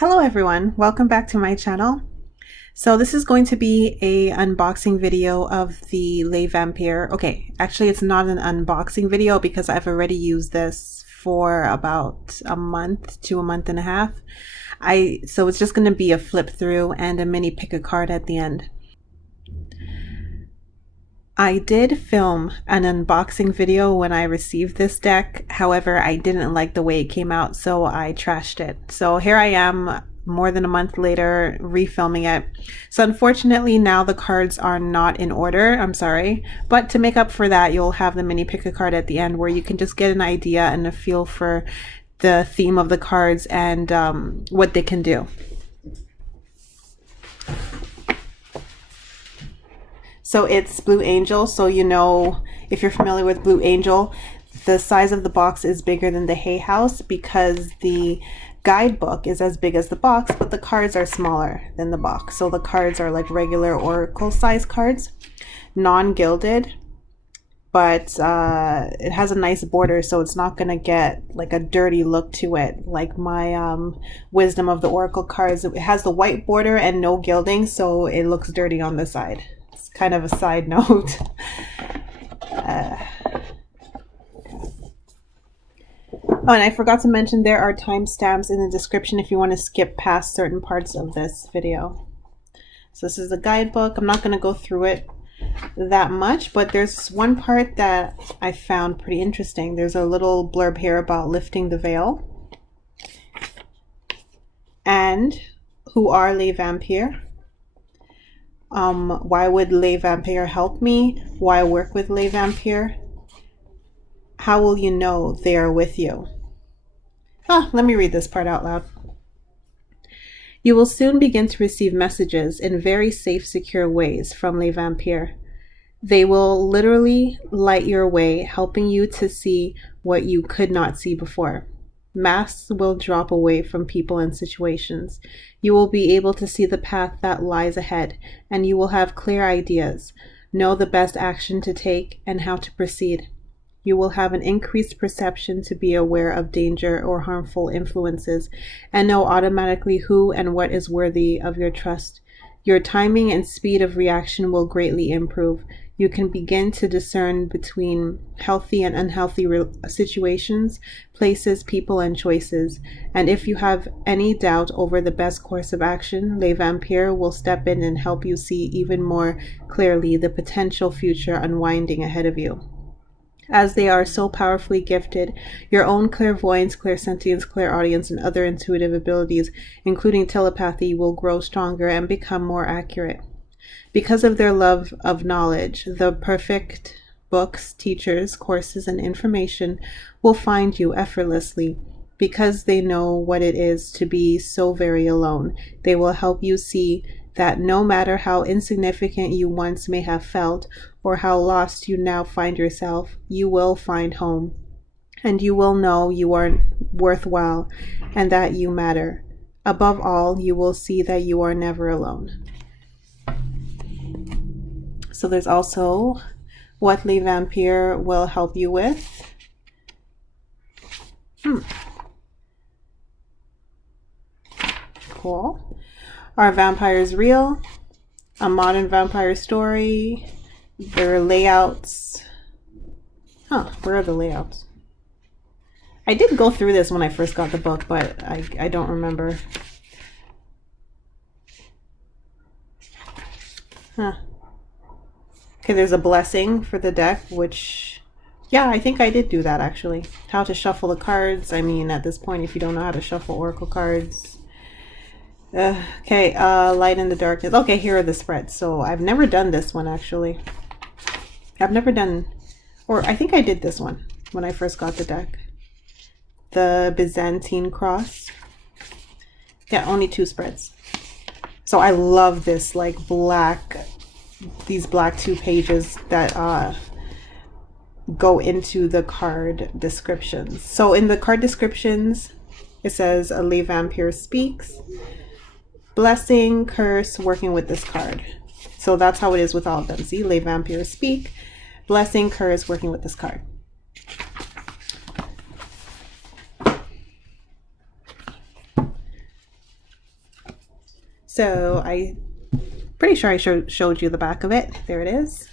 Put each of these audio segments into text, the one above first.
Hello everyone, welcome back to my channel. So this is going to be a unboxing video of the Le Vampire. Okay, actually it's not an unboxing video because I've already used this for about a month to a month and a half. So it's just going to be a flip through and a mini pick a card at the end. I did film an unboxing video when I received this deck. However, I didn't like the way it came out, so I trashed it. So here I am more than a month later refilming it. So unfortunately now the cards are not in order. I'm sorry. But to make up for that, you'll have the mini pick a card at the end where you can just get an idea and a feel for the theme of the cards and what they can do. So it's Blue Angel, so you know, if you're familiar with Blue Angel, the size of the box is bigger than the Hay House because the guidebook is as big as the box, but the cards are smaller than the box. So the cards are like regular Oracle size cards, non-gilded, but it has a nice border, so it's not gonna get like a dirty look to it like my Wisdom of the Oracle cards. It has the white border and no gilding, so it looks dirty on the side. Kind of a side note. Oh, and I forgot to mention there are timestamps in the description if you want to skip past certain parts of this video. So this is a guidebook. I'm not going to go through it that much, but there's one part that I found pretty interesting. There's a little blurb here about lifting the veil. And who are Les Vampires? Why would Les Vampires help me? Why work with Les Vampires? How will you know they are with you? Let me read this part out loud. You will soon begin to receive messages in very safe, secure ways from Les Vampires. They will literally light your way, helping you to see what you could not see before. Masks will drop away from people and situations. You will be able to see the path that lies ahead, and you will have clear ideas, know the best action to take, and how to proceed. You will have an increased perception to be aware of danger or harmful influences, and know automatically who and what is worthy of your trust. Your timing and speed of reaction will greatly improve. You can begin to discern between healthy and unhealthy situations, places, people, and choices. And if you have any doubt over the best course of action, Les Vampires will step in and help you see even more clearly the potential future unwinding ahead of you. As they are so powerfully gifted, your own clairvoyance, clairsentience, clairaudience, and other intuitive abilities, including telepathy, will grow stronger and become more accurate. Because of their love of knowledge, the perfect books, teachers, courses, and information will find you effortlessly. Because they know what it is to be so very alone, they will help you see that no matter how insignificant you once may have felt, or how lost you now find yourself, you will find home. And you will know you are worthwhile and that you matter. Above all, you will see that you are never alone. So there's also what Les Vampires will help you with. Cool. Are vampires real? A modern vampire story. Their layouts. Where are the layouts? I did go through this when I first got the book, but I don't remember. Okay, there's a blessing for the deck, which, yeah, I think I did do that actually. How to shuffle the cards. I mean, at this point, if you don't know how to shuffle Oracle cards. Okay, light in the darkness. Okay, here are the spreads. So I've never done this one actually. I've never done, or I think I did this one when I first got the deck. The Byzantine cross. Yeah, only 2 spreads. So I love this like these black 2 pages that go into the card descriptions. So in the card descriptions, it says a Les Vampires speaks. Blessing, curse, working with this card. So that's how it is with all of them. See, Les Vampires speak. Blessing, curse, working with this card. So I pretty sure I showed you the back of it. There it is.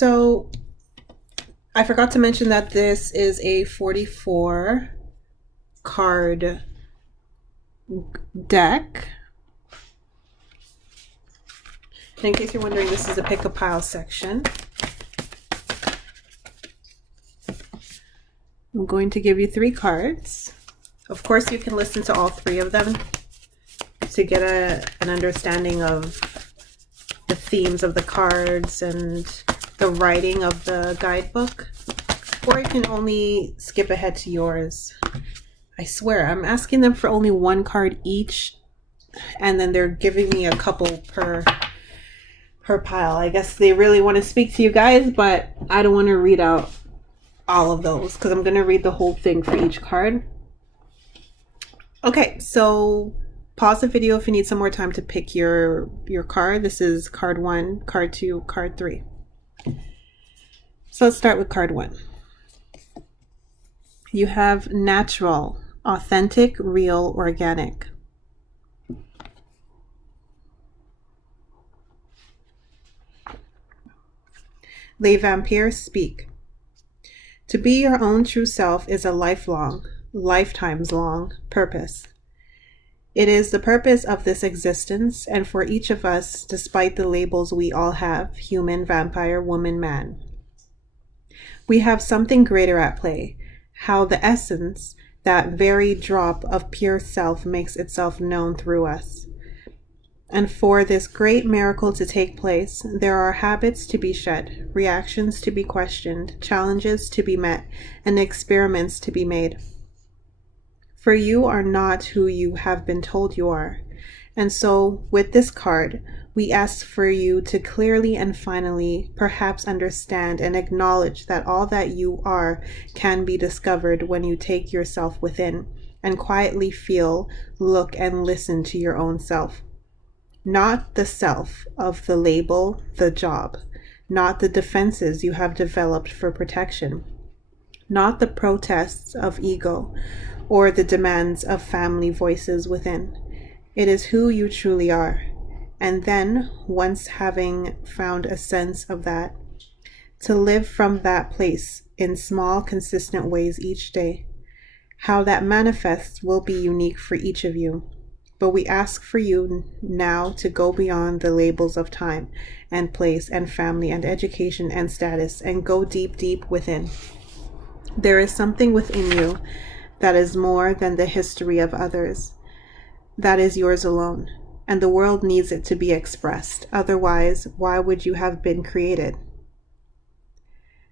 So I forgot to mention that this is a 44 card deck. And in case you're wondering, this is a pick a pile section. I'm going to give you 3 cards. Of course, you can listen to all 3 of them to get an understanding of the themes of the cards and the writing of the guidebook. Or you can only skip ahead to yours. I swear, I'm asking them for only 1 card each, and then they're giving me a couple per pile. I guess they really want to speak to you guys, but I don't want to read out all of those because I'm going to read the whole thing for each card. Okay, so pause the video if you need some more time to pick your card. This is card 1, card 2, card 3. So let's start with card 1. You have natural, authentic, real, organic. Les Vampires speak. To be your own true self is a lifelong, lifetimes long purpose. It is the purpose of this existence, and for each of us, despite the labels we all have, human, vampire, woman, man. We have something greater at play, how the essence, that very drop of pure self, makes itself known through us. And for this great miracle to take place, there are habits to be shed, reactions to be questioned, challenges to be met, and experiments to be made. For you are not who you have been told you are. And so, with this card, we ask for you to clearly and finally perhaps understand and acknowledge that all that you are can be discovered when you take yourself within and quietly feel, look, and listen to your own self. Not the self of the label, the job, not the defenses you have developed for protection, not the protests of ego or the demands of family voices within. It is who you truly are. And then, once having found a sense of that, to live from that place in small, consistent ways each day. How that manifests will be unique for each of you. But we ask for you now to go beyond the labels of time and place and family and education and status and go deep, deep within. There is something within you that is more than the history of others. That is yours alone, and the world needs it to be expressed. Otherwise, why would you have been created?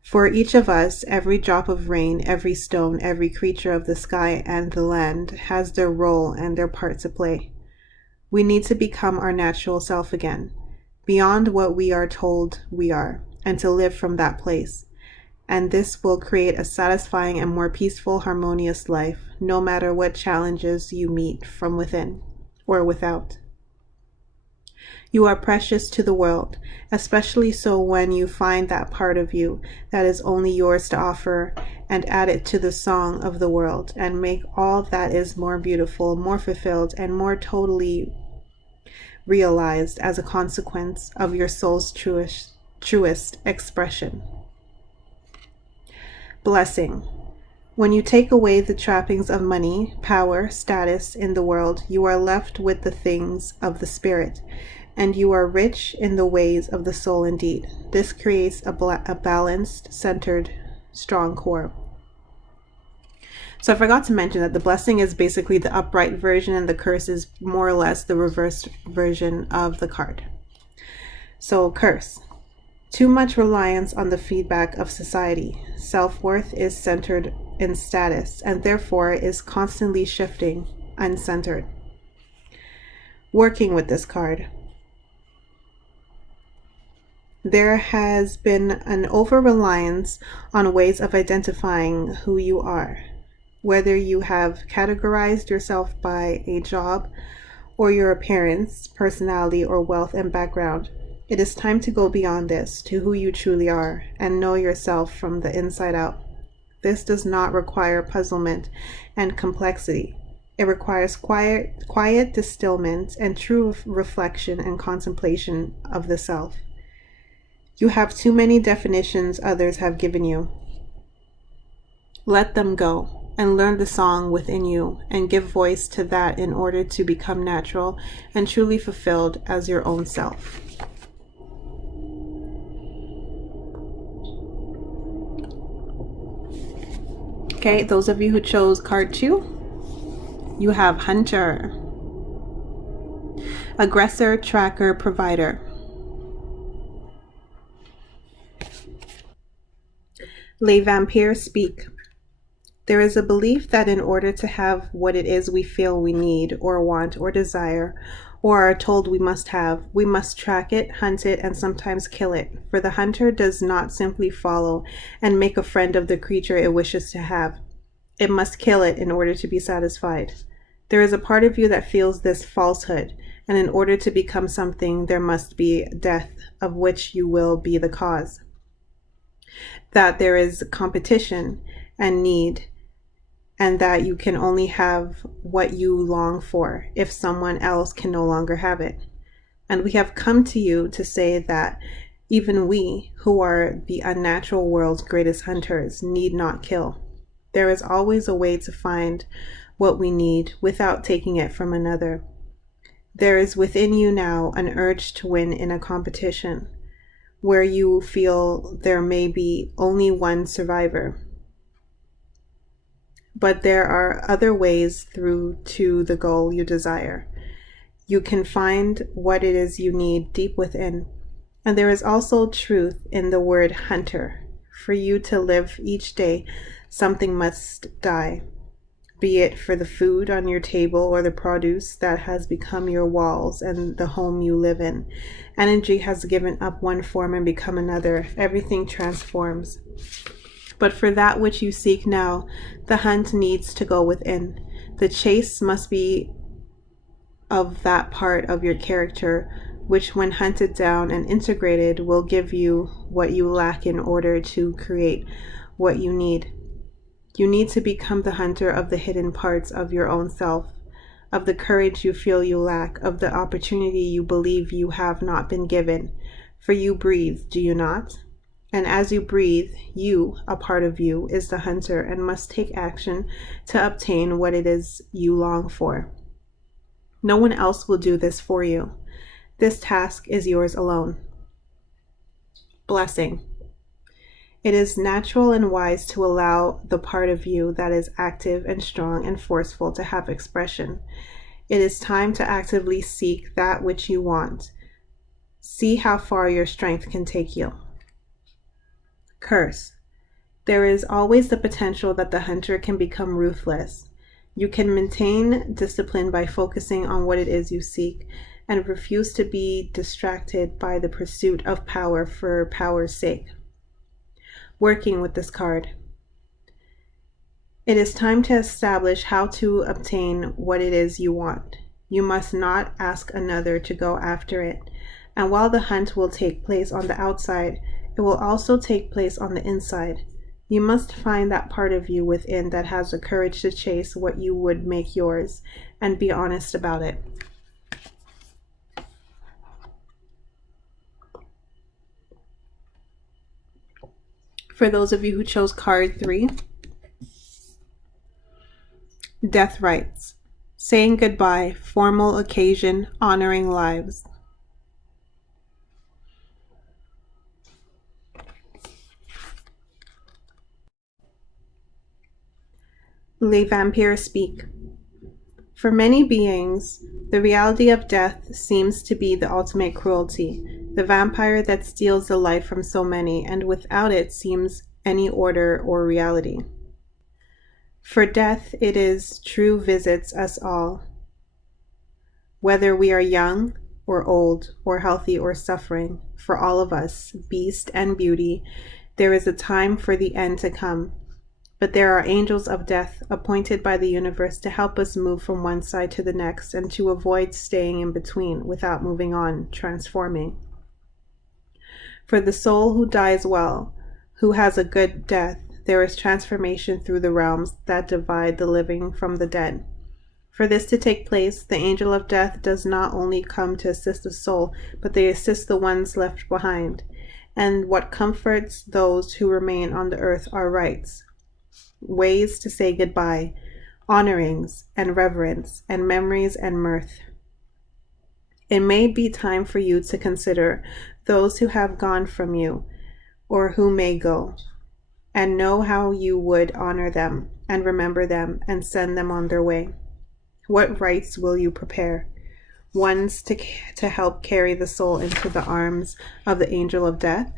For each of us, every drop of rain, every stone, every creature of the sky and the land has their role and their part to play. We need to become our natural self again, beyond what we are told we are, and to live from that place. And this will create a satisfying and more peaceful, harmonious life, no matter what challenges you meet from within or without. You are precious to the world, especially so when you find that part of you that is only yours to offer and add it to the song of the world and make all that is more beautiful, more fulfilled, and more totally realized as a consequence of your soul's truest expression. Blessing. When you take away the trappings of money, power, status in the world, you are left with the things of the spirit, and you are rich in the ways of the soul indeed. This creates a balanced, centered, strong core. So I forgot to mention that the blessing is basically the upright version and the curse is more or less the reversed version of the card. So curse. Too much reliance on the feedback of society. Self-worth is centered in status and therefore is constantly shifting, uncentered. Working with this card. There has been an over-reliance on ways of identifying who you are, whether you have categorized yourself by a job or your appearance, personality, or wealth and background. It is time to go beyond this to who you truly are and know yourself from the inside out. This does not require puzzlement and complexity. It requires quiet distillment and true reflection and contemplation of the self. You have too many definitions others have given you. Let them go and learn the song within you and give voice to that in order to become natural and truly fulfilled as your own self. Okay, those of you who chose card 2, you have Hunter, Aggressor, Tracker, Provider. Les Vampires speak. There is a belief that in order to have what it is we feel we need or want or desire or are told we must have, we must track it, hunt it, and sometimes kill it. For the hunter does not simply follow and make a friend of the creature it wishes to have. It must kill it in order to be satisfied. There is a part of you that feels this falsehood, and in order to become something, there must be death, of which you will be the cause. That there is competition and need, and that you can only have what you long for if someone else can no longer have it. And we have come to you to say that even we, who are the unnatural world's greatest hunters, need not kill. There is always a way to find what we need without taking it from another. There is within you now an urge to win in a competition where you feel there may be only one survivor. But there are other ways through to the goal you desire. You can find what it is you need deep within. And there is also truth in the word hunter. For you to live each day, something must die. Be it for the food on your table or the produce that has become your walls and the home you live in. Energy has given up one form and become another. Everything transforms. But for that which you seek now, the hunt needs to go within. The chase must be of that part of your character, which when hunted down and integrated will give you what you lack in order to create what you need. You need to become the hunter of the hidden parts of your own self, of the courage you feel you lack, of the opportunity you believe you have not been given. For you breathe, do you not? And as you breathe, you, a part of you, is the hunter and must take action to obtain what it is you long for. No one else will do this for you. This task is yours alone. Blessing. It is natural and wise to allow the part of you that is active and strong and forceful to have expression. It is time to actively seek that which you want. See how far your strength can take you. Curse. There is always the potential that the hunter can become ruthless. You can maintain discipline by focusing on what it is you seek and refuse to be distracted by the pursuit of power for power's sake. Working with this card. It is time to establish how to obtain what it is you want. You must not ask another to go after it. And while the hunt will take place on the outside, it will also take place on the inside. You must find that part of you within that has the courage to chase what you would make yours and be honest about it. For those of you who chose card 3, Death Rites. Saying goodbye, formal occasion, honoring lives. Les Vampires speak. For many beings, the reality of death seems to be the ultimate cruelty, the vampire that steals the life from so many, and without it seems any order or reality. For death, it is true visits us all. Whether we are young or old, or healthy or suffering, for all of us, beast and beauty, there is a time for the end to come. But there are angels of death appointed by the universe to help us move from one side to the next and to avoid staying in between without moving on, transforming. For the soul who dies well, who has a good death, there is transformation through the realms that divide the living from the dead. For this to take place, the angel of death does not only come to assist the soul, but they assist the ones left behind. and what comforts those who remain on the earth are rites, ways to say goodbye, honorings and reverence, and memories and mirth. It may be time for you to consider those who have gone from you, or who may go, and know how you would honor them, and remember them, and send them on their way. What rites will you prepare? Ones to help carry the soul into the arms of the angel of death?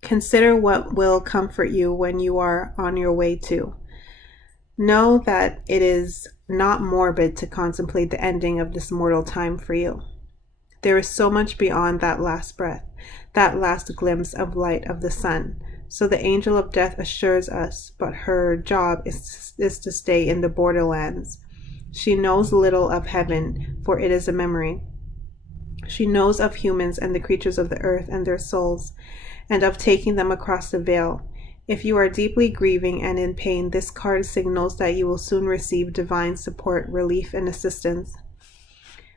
Consider what will comfort you when you are on your way to. Know that it is not morbid to contemplate the ending of this mortal time for you. There is so much beyond that last breath, that last glimpse of light of the sun. So the angel of death assures us, but her job is to stay in the borderlands. She knows little of heaven, for it is a memory. She knows of humans and the creatures of the earth and their souls, and of taking them across the veil. If you are deeply grieving and in pain, this card signals that you will soon receive divine support, relief, and assistance.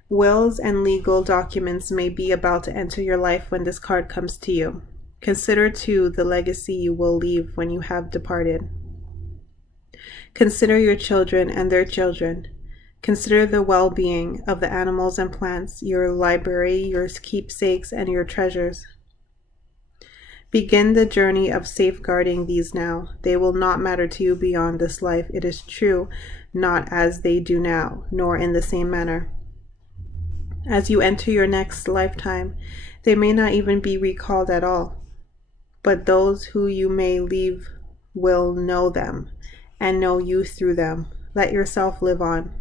Wills and legal documents may be about to enter your life when this card comes to you. Consider, too, the legacy you will leave when you have departed. Consider your children and their children. Consider the well-being of the animals and plants, your library, your keepsakes, and your treasures. Begin the journey of safeguarding these now. They will not matter to you beyond this life. It is true, not as they do now, nor in the same manner. As you enter your next lifetime, they may not even be recalled at all. But those who you may leave will know them, and know you through them. Let yourself live on,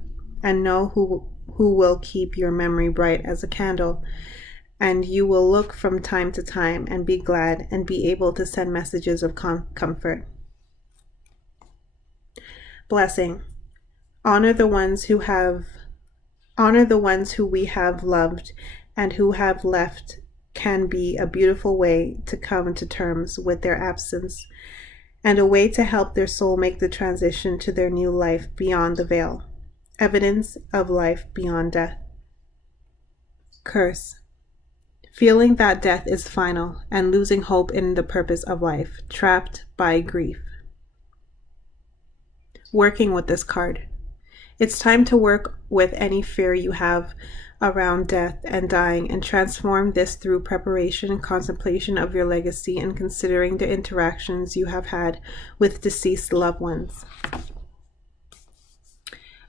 and know who will keep your memory bright as a candle. And you will look from time to time and be glad and be able to send messages of comfort. Blessing. Honor the ones who we have loved and who have left can be a beautiful way to come to terms with their absence, and a way to help their soul make the transition to their new life beyond the veil. Evidence of life beyond death. Curse. Feeling that death is final and losing hope in the purpose of life, trapped by grief. Working with this card. It's time to work with any fear you have around death and dying, and transform this through preparation and contemplation of your legacy, and considering the interactions you have had with deceased loved ones.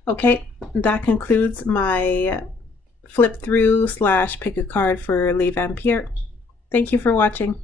Okay, that concludes my flip through / pick a card for Les Vampires. Thank you for watching.